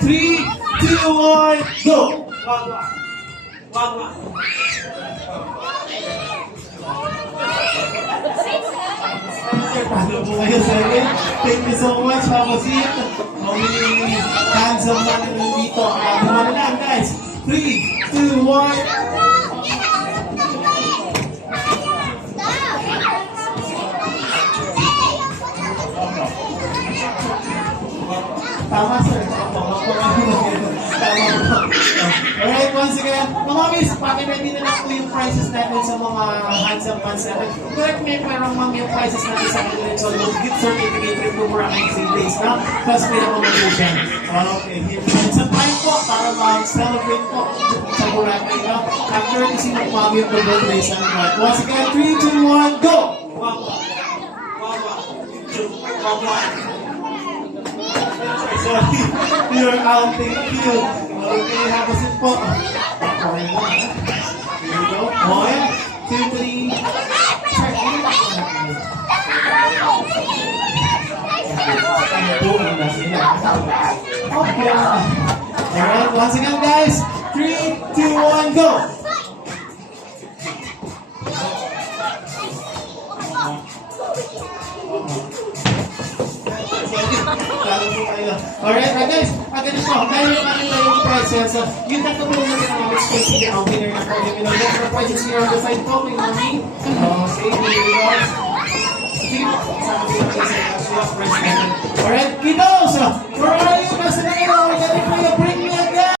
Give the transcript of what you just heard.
3, 2, 1, go! Wag. Paano po kayo, sir? Thank you so much, Papa Sid. Only handsome man na nandito. Ano lang, guys. 3, 2, 1. Tama, sir. Tama po. Alright, once again, mga miss, pakiready na lang po yung prices natin sa mga handsome fans natin. Correct me if I'm wrong, ma'am, yung prices natin sa kanila. So, gift certificate rin po for ang 3 days na. Plus, may accommodation. Okay, here. Sa time po, para mag-celebrate po sa Boracay na. After kasi mag-mami yung birthday sa mga. Once again, 3, 2, 1, go! Wawa. Sorry, you're out. Thank you. Okay, have a sip po. Okay na. Here we go. Okay. 2, 3. Okay. Alright, once again, guys. 3, 2, 1, go! Alright, guys, ganito po, dahil natin tayo yung prices, yung tatapos natin ang mga space ang winner na po, yung mga prices here on the side po, may money, say, sige po, sa mga prices, alright, kiddos!